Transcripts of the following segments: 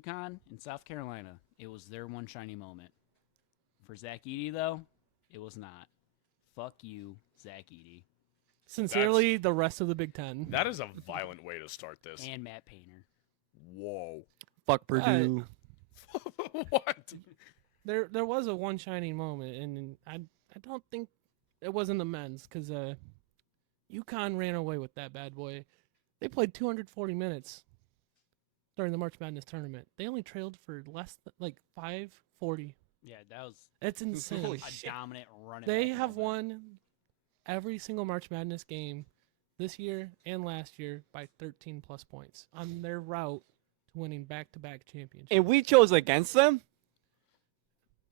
UConn and South Carolina, it was their one shiny moment. For Zach Edey, though, it was not. Fuck you, Zach Edey. Sincerely, the rest of the Big Ten. That is a violent way to start this. And Matt Painter. Whoa. Fuck Purdue. What? There was a one shining moment, and I don't think it was in the men's because UConn ran away with that bad boy. They played 240 minutes during the March Madness tournament. They only trailed for less than 540. Yeah, that was It's insane. Holy a shit. dominant run. They have won every single March Madness game this year and last year by 13 plus points on their route to winning back-to-back championships. And we chose against them?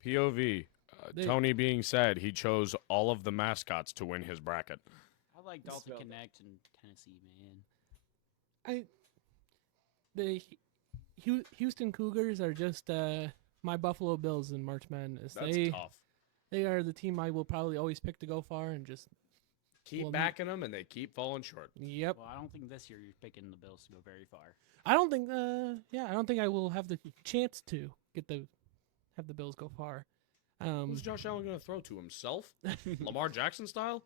POV. They- Tony being said, he chose all of the mascots to win his bracket. I like Dalton Spelled it. Connect and Tennessee, man. The Houston Cougars are just my Buffalo Bills in March Madness. That's tough. They are the team I will probably always pick to go far and just Keep Well, backing them, and they keep falling short. yep. Well, I don't think this year you're picking the Bills to go very far. I don't think I don't think I will have the chance to have the Bills go far. Who's Josh Allen going to throw to himself? Lamar Jackson style?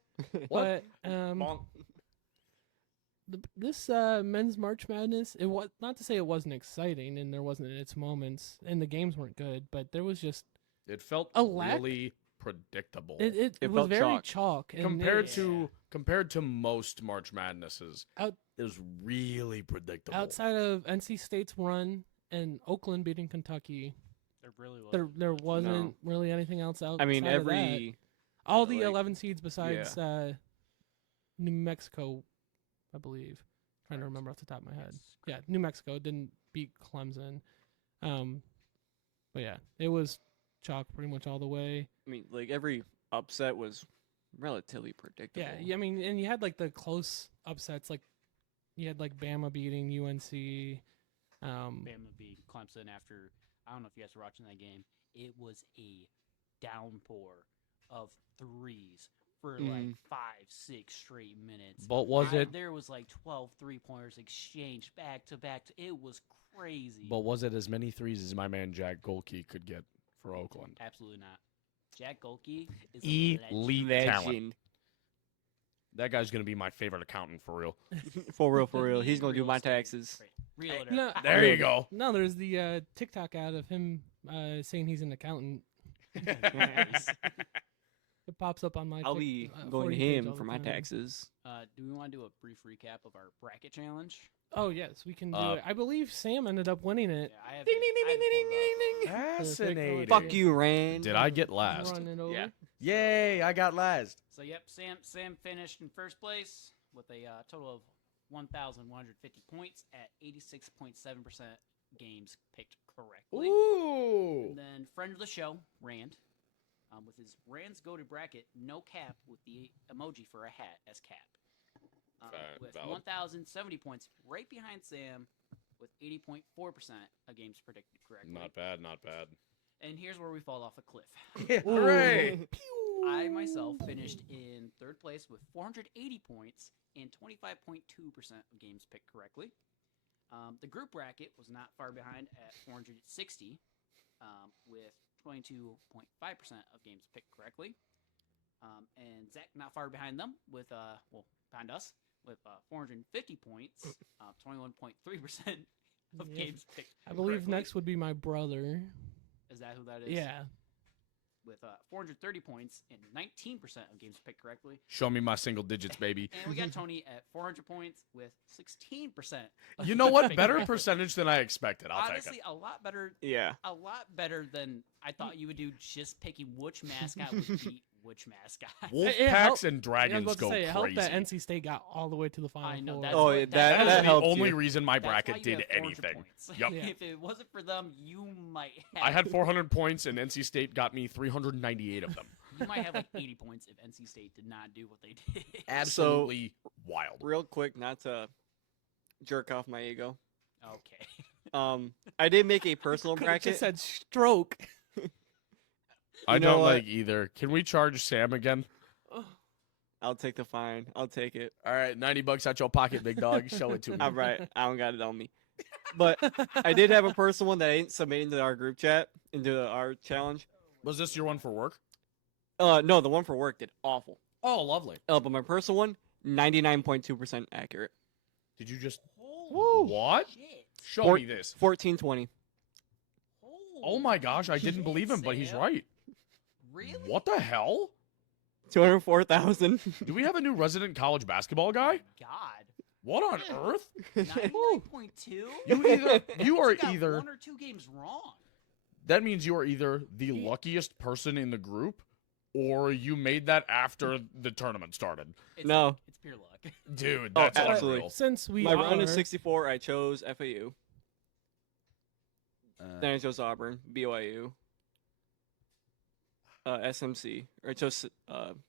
But Bonk. this men's March Madness, it was not to say it wasn't exciting and there wasn't its moments and the games weren't good, but there was just It felt A lack- really predictable. it It was felt very chalk. chalk and compared to most March Madnesses, Out- it was really predictable. outside of NC State's run and Oakland beating Kentucky, There really was. there wasn't really anything else out. I mean, of that. All the like, 11 seeds besides New Mexico, I believe. Trying to remember off the top of my head. Yeah, New Mexico didn't beat Clemson. But yeah, it was chalk pretty much all the way. I mean, every upset was relatively predictable. Yeah, I mean, and you had the close upsets, you had Bama beating UNC. Bama beat Clemson after, I don't know if you guys were watching that game. It was a downpour of threes for 5-6 straight minutes. But There was 12 3-pointers exchanged back to back. It was crazy. But was it as many threes as my man Jack Golke could get for Oakland? Absolutely not. Jack Golke is a Elite legend. talent. Legend. That guy's going to be my favorite accountant for real. For real. He's going to do my taxes. Realtor. No, There you go. No, there's the TikTok ad of him saying he's an accountant. Nice. It pops up on my I'll Tik- be For going to You page him all the for my time. taxes. Do we want to do a brief recap of our bracket challenge? Oh, yes, we can do it. I believe Sam ended up winning it. Yeah, I have Ding, it- ding, ding, I have ding, it ding, pulled up. ding, Fascinating. Fuck you, Rand. Did I get last? Running over. Yeah. Yay, I got last. So yep, Sam finished in first place with a total of 1,150 points at 86.7% games picked correctly. Ooh. And then friend of the show, Rand, with his Rand's Goated bracket, no cap with the emoji for a hat as cap. With Valid. 1,070 points, right behind Sam, with 80.4% of games predicted correctly. Not bad, not bad. And here's where we fall off a cliff. Hooray! I myself finished in third place with 480 points and 25.2% of games picked correctly. The group bracket was not far behind at 460 with 22.5% of games picked correctly. And Zach not far behind them with, behind us with 450 points, 21.3% of Yeah. games picked I believe correctly. next would be my brother. Is that who that is? Yeah. With 430 points and 19% of games picked correctly. Show me my single digits, baby. And we got Tony at 400 points with 16%. You know what? picked Better correctly. percentage than I expected. I'll Honestly, take it. a lot better. Yeah. A lot better than I thought you would do. Just picking which mascot would beat which mascot. It Wolfpacks helped- and Yeah, I was dragons about to go say, it helped crazy. that NC State got all the way to the final I know. four. That's Oh, what, yeah, that, That that is the helped only you. reason my that's why bracket you did have 400 anything. points. Yup. Yeah. If it wasn't for them, you might have. I had 400 points, and NC State got me 398 of them. You might have 80 points if NC State did not do what they did. Absolutely wild. Real quick, not to jerk off my ego. Okay. I did make a personal Could've bracket. just said stroke. I You know don't what? like either. Can we charge Sam again? I'll take the fine. I'll take it. All right, $90 out your pocket, big dog. Show it to me. All right. I don't got it on me. But I did have a personal one that I didn't submit into our group chat, into our challenge. Was this your one for work? No, the one for work did awful. Oh, lovely. But my personal one, 99.2% accurate. Did you just Holy what? shit. Show me this? 1420. Oh my gosh, I didn't shit, believe him, but he's Sam. right. Really? What the hell? 204,000. Do we have a new resident college basketball guy? God. What on earth? 99.2? You are got either one or two games wrong. that means you are either the luckiest person in the group or you made that after the tournament started. No. It's pure luck. Dude, Oh, that's absolutely. unreal. Since we My are round is 64. I chose FAU. Then I chose Auburn, BYU, SMC, or I chose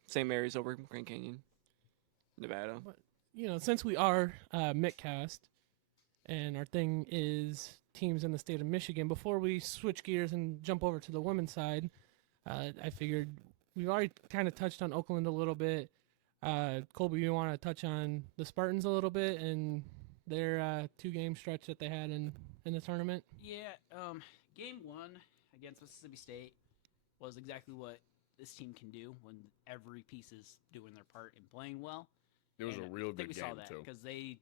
St. Mary's over Grand Canyon, Nevada. since we are Mittcast, and our thing is teams in the state of Michigan, before we switch gears and jump over to the women's side, I figured we've already kind of touched on Oakland a little bit. Colby, you want to touch on the Spartans a little bit and their 2-game stretch that they had in the tournament? Yeah, game 1 against Mississippi State was exactly what this team can do when every piece is doing their part and playing well. It was And a real I think good we saw game that too. because I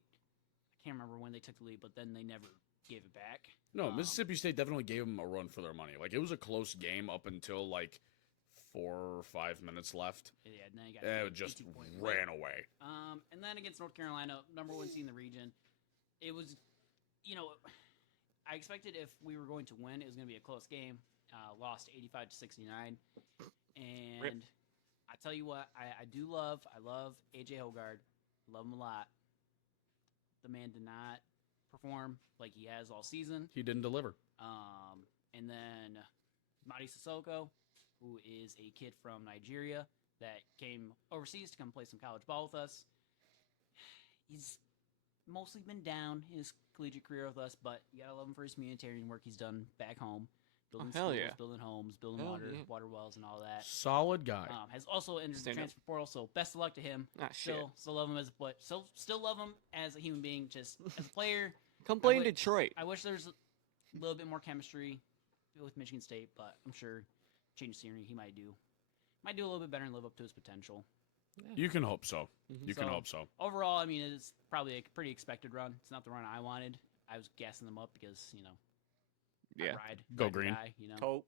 can't remember when they took the lead, but then they never gave it back. No, Mississippi State definitely gave them a run for their money. Like it was a close game up until like 4 or 5 minutes left. Yeah, and then you got It the just 18-point ran away. And then against North Carolina, number 1 seed in the region, it was, I expected if we were going to win, it was going to be a close game. Lost 85-69, and Rip. I tell you what, I love AJ Hogard, love him a lot. The man did not perform like he has all season. He didn't deliver. And then Madi Sissoko, who is a kid from Nigeria that came overseas to come play some college ball with us. He's mostly been down in his collegiate career with us, but you gotta love him for his humanitarian work he's done back home, building hell schools, yeah. building homes, building Hell water yeah. water wells, and all that. Solid guy. Has also entered Stand the up. transfer portal, so best of luck to him. Ah, shit. Still love him as a player. Still love him as a human being. Just as a player, Come play in would- Detroit. I wish there's a little bit more chemistry with Michigan State, but I'm sure change of scenery he might do a little bit better and live up to his potential. You can hope so. Mhm. You can So- hope so. Overall, I mean, it's probably a pretty expected run. It's not the run I wanted. I was gassing them up because I Yeah. ride Go the green. guy, Cope.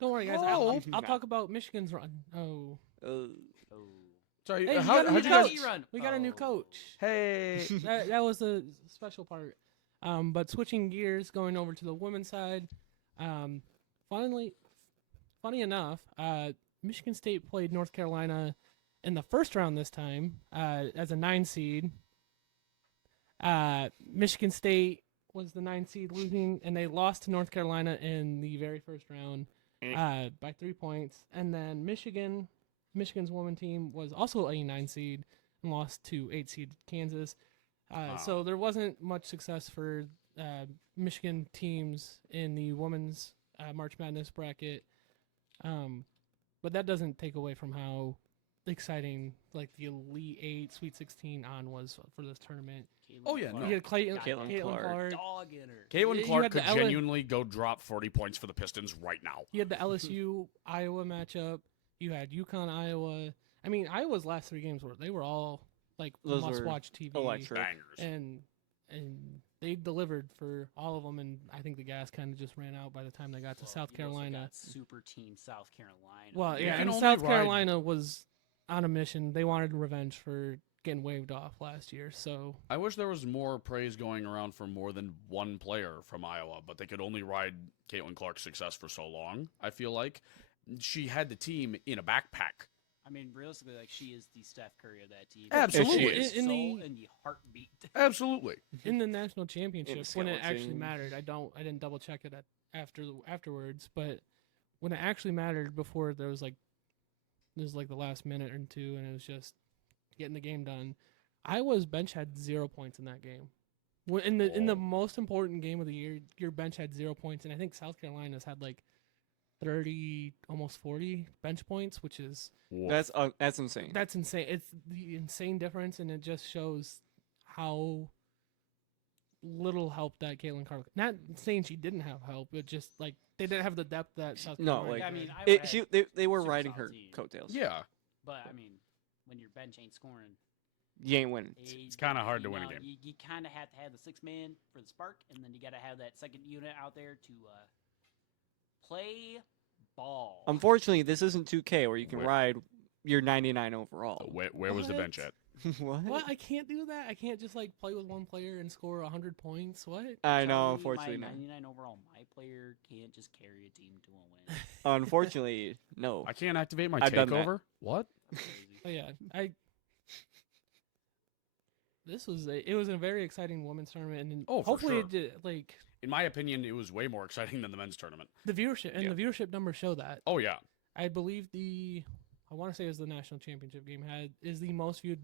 Don't worry, guys. Oh. I'll talk about Michigan's run. Oh, Oh. Sorry, Hey, you how, got a how'd new you guys? coach. Run. We got a new Oh. coach. Hey. that was the special part. But switching gears, going over to the women's side. Funny enough, Michigan State played North Carolina in the first round this time as a 9 seed. Michigan State was the 9 seed, losing, and they lost to North Carolina in the very first round by 3 points. And then Michigan's women team was also a 9 seed and lost to 8 seed Kansas. So there wasn't much success for Michigan teams in the women's March Madness bracket. But that doesn't take away from how exciting like the Elite 8, Sweet 16 on was for this tournament. Oh, yeah, Clark. no. You had Caitlin Caitlin Clark. Clark. Dog in her. Caitlin You Clark had the could Ellen- genuinely go drop 40 points for the Pistons right now. You had the LSU Iowa matchup. You had UConn Iowa. I mean, Iowa's last 3 games were all like Those were must-watch TV. electric. Bangers. and they delivered for all of them, and I think the gas kind of just ran out by the time they got to Well, South you also Carolina. got super team South Carolina. Well, You yeah, can and only South ride- Carolina was on a mission. They wanted revenge for getting waved off last year. So I wish there was more praise going around for more than one player from Iowa, but they could only ride Caitlin Clark's success for so long. I feel like she had the team in a backpack. I mean, realistically, like she is the Steph Curry of that team. Absolutely. She is In soul the- and the heartbeat. Absolutely. in the national championship, when it actually skeleton. mattered, I didn't double check it afterwards, but when it actually mattered, before there was like the last minute or two, and it was just getting the game done. Iowa's bench had 0 points in that game. In the Oh. most important game of the year, your bench had 0 points, and I think South Carolina's had like 30, almost 40 bench points, which is Whoa. That's insane. that's insane. It's the insane difference, and it just shows how little help that Caitlin Clark. Not saying she didn't have help, but just like they didn't have the depth that South No, Carolina. like, I mean, did. Iowa they were super riding solid her team. coattails. Yeah. But I mean, when your bench ain't scoring, You ain't winning. It's kinda hard to win a know, game. You kind of have to have the 6-man for the spark, and then you got to have that second unit out there to play ball. Unfortunately, this isn't 2K where you can Wait. ride your 99 overall. Where was the bench What? at? What? What? I can't do that. I can't just like play with one player and score 100 points. What? I Telling know, me unfortunately, my no. 99 overall, my player can't just carry a team to a win. Unfortunately, no. I can't activate my I've done that. takeover. What? That's crazy. But yeah, it was a very exciting women's tournament, and Oh, for hopefully sure. it did, like In my opinion, it was way more exciting than the men's tournament. the viewership Yeah. the viewership numbers show that. Oh yeah. I believe I want to say it was the national championship game is the most viewed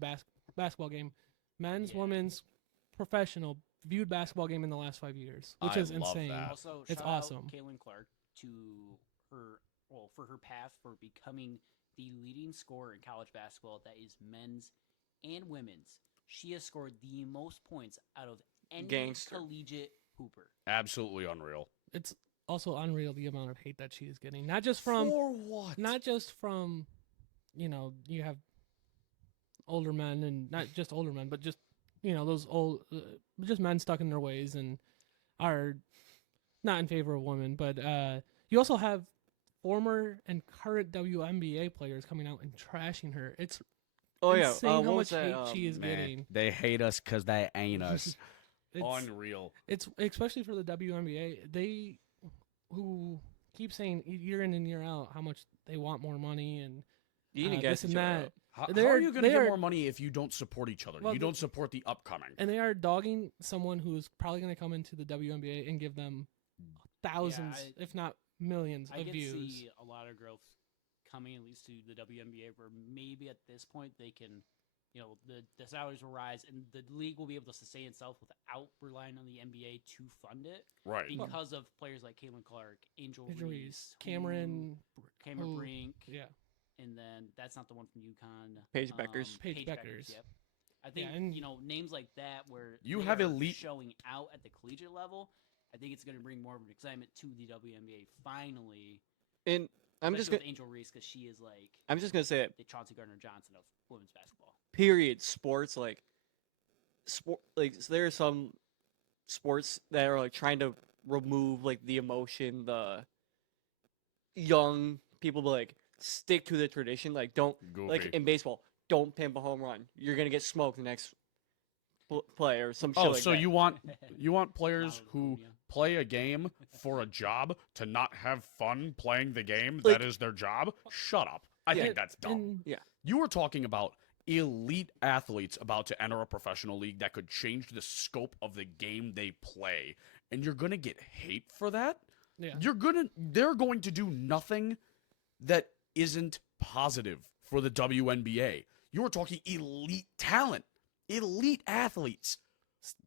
basketball game, men's, Yeah. women's, professional viewed basketball game in the last 5 years, which I is love insane. that. Also, It's shout awesome. out Caitlin Clark to for her path for becoming the leading scorer in college basketball. That is men's and women's. She has scored the most points out of any Gangster. collegiate hooper. Absolutely unreal. It's also unreal the amount of hate that she is getting, not just from For what? not just from, you have older men, and not just older men, but just those old, just men stuck in their ways and are not in favor of women. But you also have former and current WNBA players coming out and trashing her. It's Oh yeah. insane What how was much that? hate she is getting. They hate us because they ain't us. It's, Unreal. it's especially for the WNBA. They who keep saying year in and year out how much they want more money and You need to this gas and each other that. up. How They are are- you going to they get are- more money if you don't support each other? Well, You don't support the upcoming. And they are dogging someone who's probably going to come into the WNBA and give them thousands, if not millions, I of can views. see a lot of growth coming at least to the WNBA, where maybe at this point they can, the salaries will rise and the league will be able to sustain itself without relying on the NBA to fund it Right. because of players like Caitlin Clark, Angel Angel Reese, Reese, Cameron, Cameron who- Brink, Yeah, and then that's not the one from UConn. Paige Beckers. Paige Beckers. Yep. I think and- names like that where You they have are elite- showing out at the collegiate level. I think it's going to bring more of an excitement to the WNBA finally. And I'm just especially gonna with Angel Reese because she is like I'm just gonna say it. the Chauncey Gardner Johnson of women's basketball. Period. Sports so there are some sports that are like trying to remove like the emotion, the young people, but like stick to the tradition. Like don't Goofy. like in baseball, don't pimp a home run. You're gonna get smoked the next play or some shit Oh, like so that. you want players Ronald who Acuna. play a game for a job to not have fun playing the game Like- that is their job? Shut up. I Yeah, think that's dumb. and You were talking about elite athletes about to enter a professional league that could change the scope of the game they play, and you're gonna get hate for that? yeah. They're going to do nothing that isn't positive for the WNBA. You're talking elite talent, elite athletes.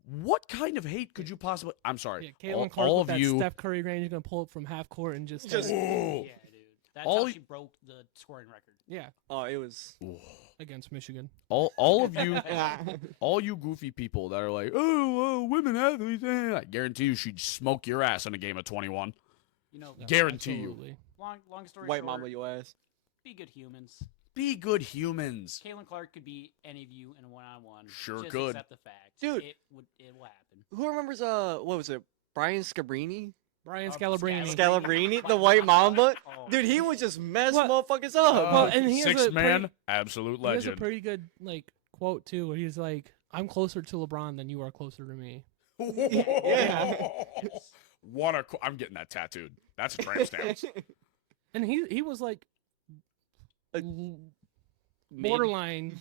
What kind of hate could you possibly? I'm sorry. Yeah, all Caitlin Clark all with of that you. Steph Curry range is going to pull up from half court and just Just- Ooh. Yeah, dude. That's All how y- she broke the scoring record. yeah, Oh, it was. Ooh. against Michigan. All of you, all you goofy people that are like, oh, women athletes. I guarantee you, she'd smoke your ass in a game of 21. Yeah, Guarantee you. absolutely. Long story White short, mama, you ass. be good humans. Be good humans. Caitlin Clark could beat any of you in a one-on-one. Sure Just could. accept the facts. Dude. It will happen. Who remembers what was it? Brian Scabrini? Brian Uh, Scalabrine. Scalabrine, the White Mamba? Oh, Dude, he would just mess What? motherfuckers up. Well, and he has Six a man, pretty- absolute He has a legend. pretty good quote too, where he's like, "I'm closer to LeBron than you are closer to me." Yeah. I'm getting that tattooed. That's a tramp stamp. And he was like A- Mid- borderline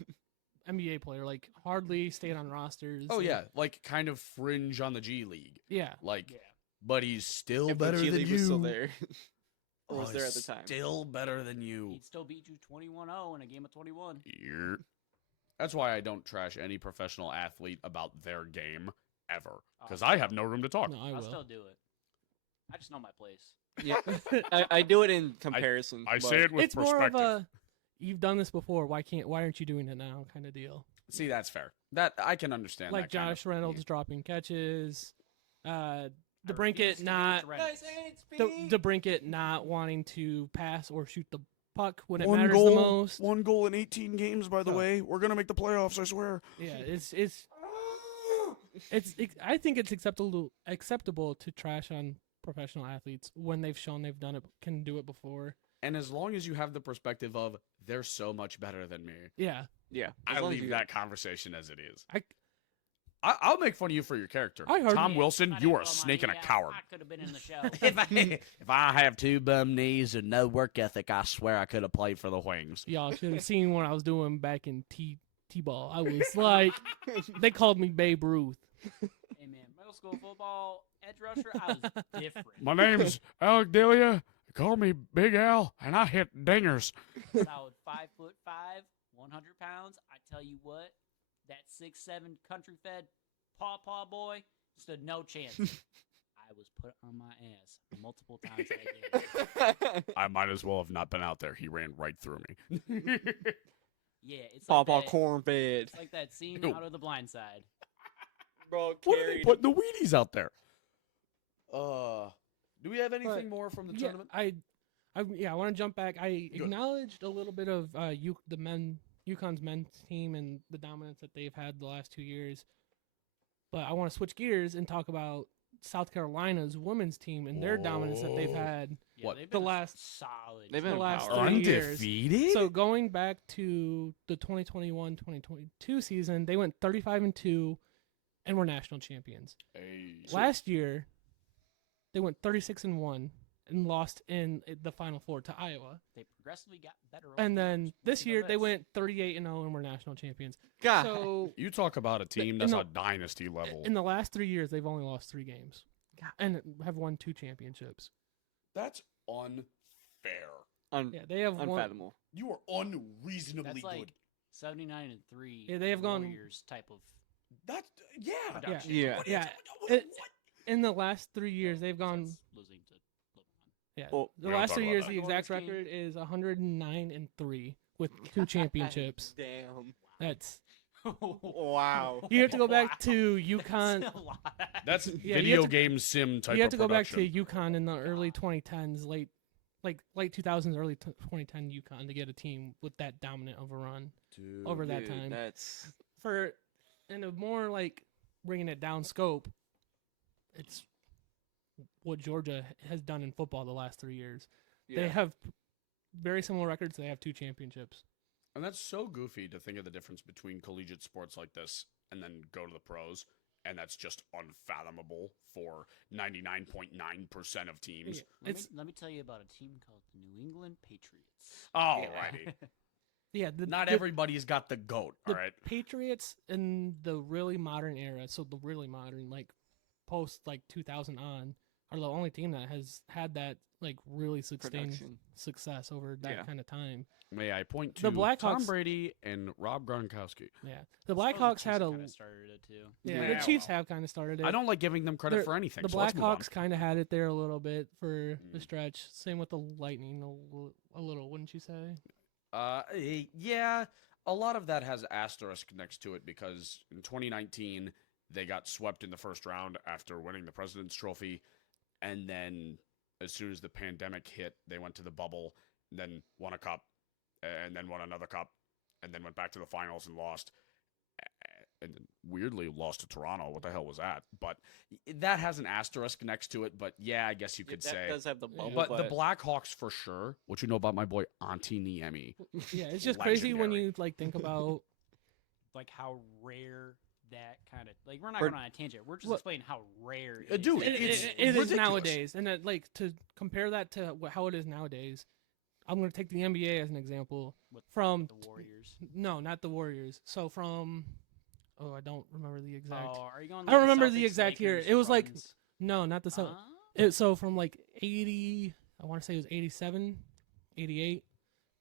NBA player, like hardly stayed on rosters. Oh and- yeah, like kind of fringe on the G League. yeah. Like, Yeah. but he's still If the better G than League you. was still there. Or was Oh, there at he's the time. Still better than you. He'd still beat you 21-0 in a game of 21. Yerp. That's why I don't trash any professional athlete about their game ever, because I have no room to talk. No, I I'll will. still do it. I just know my place. Yeah, I do it in comparison. I but say it with It's more perspective. of a, you've done this before. Why aren't you doing it now? Kind of deal. See, that's fair. That I can understand. Like that kind Josh of- Reynolds dropping catches, I DeBrinket refuse to be not horrendous. DeBrinket not wanting to pass or shoot the puck when it One matters goal, the most. 1 goal in 18 games. By the Oh. way, we're gonna make the playoffs. I swear. Yeah, I think it's acceptable to trash on professional athletes when they've shown they've done it, can do it before. And as long as you have the perspective of they're so much better than me, Yeah, Yeah. I as long as leave you- that conversation as it is. I- I'll make fun of you for your character. I heard- Tom Yeah, Wilson, not you even are a blow snake money. and a Yeah, coward. I could have been in the show. If I have 2 bum knees and no work ethic, I swear I could have played for the Wings. y'all should have seen what I was doing back in T-ball. I was like, they called me Babe Ruth. Hey man, middle school football edge rusher, I was different. My name's Alec Delia. Call me Big Al, and I hit dingers. Solid 5'5", 100 pounds. I tell you what, that 6'7" country fed paw boy stood no chance. I was put on my ass multiple times that game. I might as well have not been out there. He ran right through me. Yeah, it's Pawpaw like that, corn fed. it's like that scene Ew. out of The Blind Side. Bro, What are they putting the Wheaties out there? Do we have anything But, more from the Yeah, tournament? I want to jump back. I Good. acknowledged a little bit of UConn's men's team and the dominance that they've had the last 2 years, but I want to switch gears and talk about South Carolina's women's team and their dominance that they've Whoa. had. Yeah, What? they've The been last- solid. They've the been last power. 3 years. Undefeated? So going back to the 2021-2022 season, they went 35-2 and were national champions. Hey. Last year, they went 36-1 and lost in the Final Four to Iowa. They progressively got better. over And the then years. this You know year they this. went 38-0 and were national champions. God. So You talk about a team in that's the- a dynasty level. in the last 3 years, they've only lost 3 games God. and have won 2 championships. That's unfair. Yeah, they have won. Unfathomable. You are unreasonably That's like good. 79-3. Yeah, they have gone- Warriors type of That's yeah. production. Yeah. What- Yeah. what- It- In the last 3 years, they've gone. Besides losing to LeBron. Yeah, Well, the we don't last talk 3 about years, that. the exact Warriors game. record is 109-3 with 2 championships. Damn. That's Wow. you have to go back Wow. to That's UConn. a lot. That's Yeah, you video have to- game sim type You have of to go back production. to UConn in the early 2010s, late 2000s, early 2010 UConn to get a team with that dominant of a run Dude. over that Dude, time. That's For in a more like bringing it down scope, it's what Georgia has done in football the last 3 years. They yeah. have very similar records. They have 2 championships. And that's so goofy to think of the difference between collegiate sports like this and then go to the pros. And that's just unfathomable for 99.9% of teams. Yeah. It's Let me tell you about a team called the New England Patriots. Alrighty. yeah, Not the, everybody's got the goat, the alright? Patriots in the really modern era, so the really modern, like post like 2000 on, are the only team that has had that like really sustained Production. success over that Yeah. kind of time. May I point to The Tom Blackhawks- Brady and Rob Gronkowski? Yeah, the I suppose Blackhawks Chiefs had a kinda started it too. yeah, Yeah, the Chiefs well. have kind of started it. I don't like giving them credit They're- for anything. The so let's move on. Blackhawks kind of had it there a little bit for the Mm. stretch. Same with the Lightning, a little, wouldn't you say? Yeah, a lot of that has asterisk next to it because in 2019 they got swept in the first round after winning the President's Trophy, and then as soon as the pandemic hit, they went to the bubble, and then won a cup, and then won another cup, and then went back to the finals and lost, and then weirdly lost to Toronto. What the hell was that? But that has an asterisk next to it. But yeah, I guess you could that say. does have the bubble, But the Blackhawks for sure. What you know about my boy Auntie Niemi? Yeah, it's just crazy when Legendary. you like think about Like how rare that kind of like we're not For- going on a tangent. We're just Look- explaining how rare it is. Dude, that it's it is ridiculous. nowadays, and like to compare that to how it is nowadays. I'm going to take the NBA as an example. with From the Warriors. no, not the Warriors. So from I don't remember the exact. Oh, are you going? I don't like remember the Celtics, exact year. Lakers It was like runs? No, not the Celt- Ah, So from like 80, I want to say it was 87, 88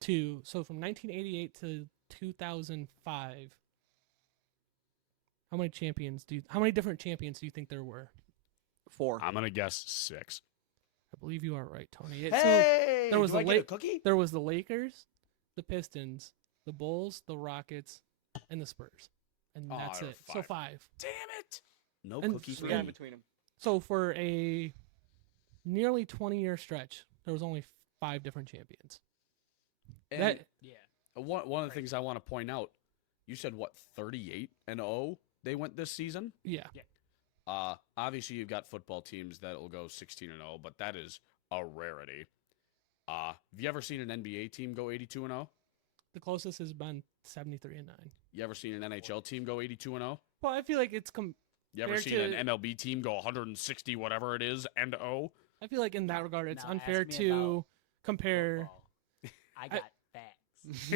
to from 1988 to 2005. How many different champions do you think there were? 4. I'm gonna guess 6. I believe you are right, Tony. Hey, there was do the I get a late- cookie? There was the Lakers, the Pistons, the Bulls, the Rockets, and the Spurs. and Oh, that's there it. were So 5. 5. Damn it! No And cookie for Yeah, me. between them. So for a nearly 20-year stretch, there was only 5 different champions. And That Yeah. one of the things I want to point out, you said what 38-0 they went this season. yeah. Obviously you've got football teams that will go 16-0, but that is a rarity. Have you ever seen an NBA team go 82-0? The closest has been 73-9. You ever seen an NHL team go 82-0? Well, I feel like it's You ever Fair seen to- an MLB team go 160 whatever it is and 0? I feel like in that regard it's Now unfair ask me to about compare Football. I got facts.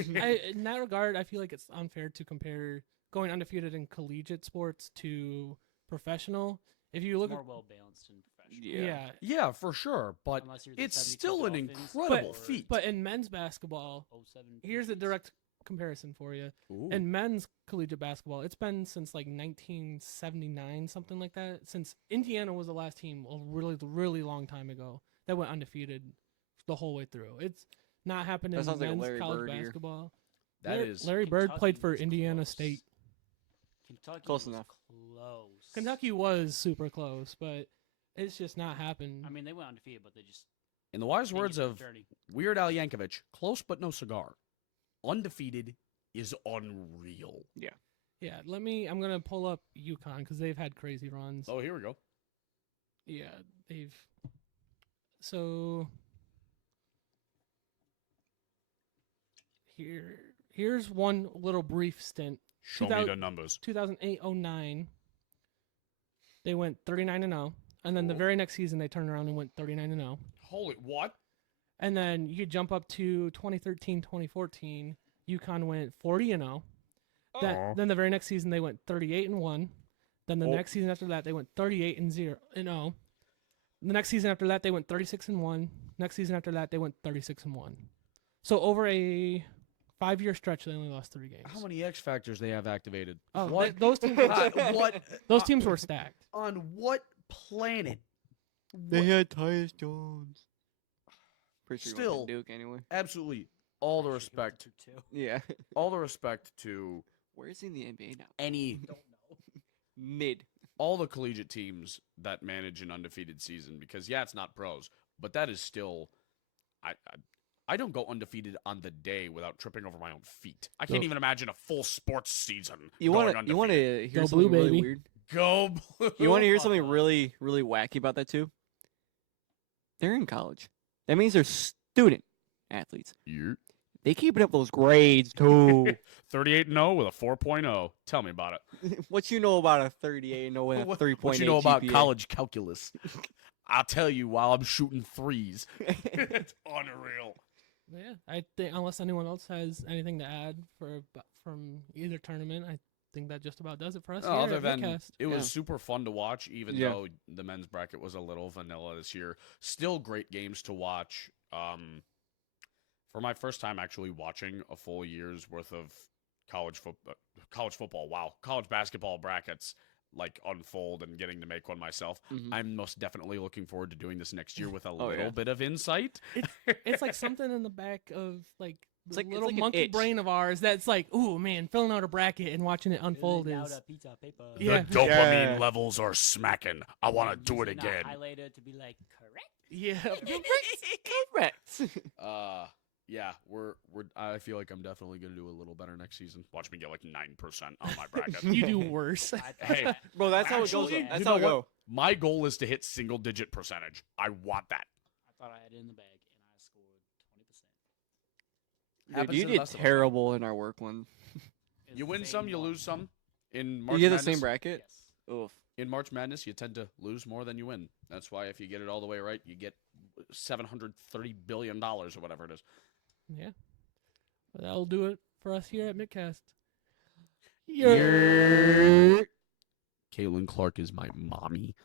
in that regard, I feel like it's unfair to compare going undefeated in collegiate sports to professional. If you look More at well balanced and professional. yeah, Yeah, for sure, but Unless you're the it's 72 still an Dolphins incredible or feat. but in men's basketball, 07 here's a Patriots. direct comparison for you. Ooh. In men's collegiate basketball, it's been since like 1979, something like that. Since Indiana was the last team a really long time ago that went undefeated the whole way through. It's not happened That in sounds like a men's Larry college Bird year. basketball. That is Larry Bird played Kentucky for was Indiana close. State. Kentucky Close was enough. Close. Kentucky was super close, but it's just not happened. I mean, they went undefeated, but they just in the wise didn't words get to of the journey. Weird Al Yankovic, close but no cigar. Undefeated is unreal. yeah, I'm gonna pull up UConn because they've had crazy runs. Oh, here we go. Yeah, they've. So here's one little brief stint. Show me 2000 the numbers. 2008-09, they went 39-0, and then the Oh. very next season they turned around and went 39-0. Holy what? And then you jump up to 2013-2014, UConn went 40-0. Oh. Then the very next season they went 38-1. Then the Oh. next season after that they went 38-0. The next season after that they went 36-1. Next season after that they went 36-1. So over a 5-year stretch they only lost 3 games. How many X factors they have activated? Oh, what? those teams What? those teams were stacked. On what planet? They had Tyus Jones. Pretty sure he went Still- to Duke anyway. Absolutely all the Actually, he went respect, to two. Yeah. all the respect to Where is he in the NBA now? any, Don't know. Mid. all the collegiate teams that manage an undefeated season. Because yeah, it's not pros, but that is still, I don't go undefeated on the day without tripping over my own feet. I can't Go- even imagine a full sports season. You going want to undefeated. hear Go something Blue, really baby. weird? Go Blue. You want to hear Fuck something off. really wacky about that too? They're in college. That means they're student athletes. You They keeping up those grades too. 38-0 with a 4.0. Tell me about it. What you know about a 38 and with a What 3.8 what you know about GPA? college calculus? I'll tell you while I'm shooting threes. It's unreal. Yeah, I think unless anyone else has anything to add from either tournament, I think that just about does it for us. here Other at than Mittcast. it was Yeah. super fun to watch, even Yeah. though the men's bracket was a little vanilla this year. Still great games to watch. For my first time actually watching a full year's worth of college football, wow, college basketball brackets like unfold and getting to make one myself. Mhm. I'm most definitely looking forward to doing this next year with a Oh, little yeah. bit of insight. It's like something in the back of like the like- it's little like an monkey itch. brain of ours that's like, ooh man, filling out a bracket and watching it unfold Filling out is a pizza paper. Yeah. The dopamine Yeah. levels are smacking. I want to do it Using a again. highlighter to be like, correct. yeah. Correct. Yeah, we're I feel like I'm definitely gonna do a little better next season. Watch me get like 9% on my bracket. You do worse. I thought Hey, that- Bro, that's how it goes. Actually, That's you how know it what? go. My goal is to hit single digit percentage. I want that. I thought I had it in the bag, and I scored 20%. Dude, Happens you to the did best of us. terrible in our work one. It's You the win same some, you one. lose some. In March You get the Madness, same bracket? Yes. Oof. in March Madness, you tend to lose more than you win. That's why if you get it all the way right, you get $730 billion or whatever it is. Yeah. Well, that'll do it for us here at Mittcast. Caitlin Clark is my mommy.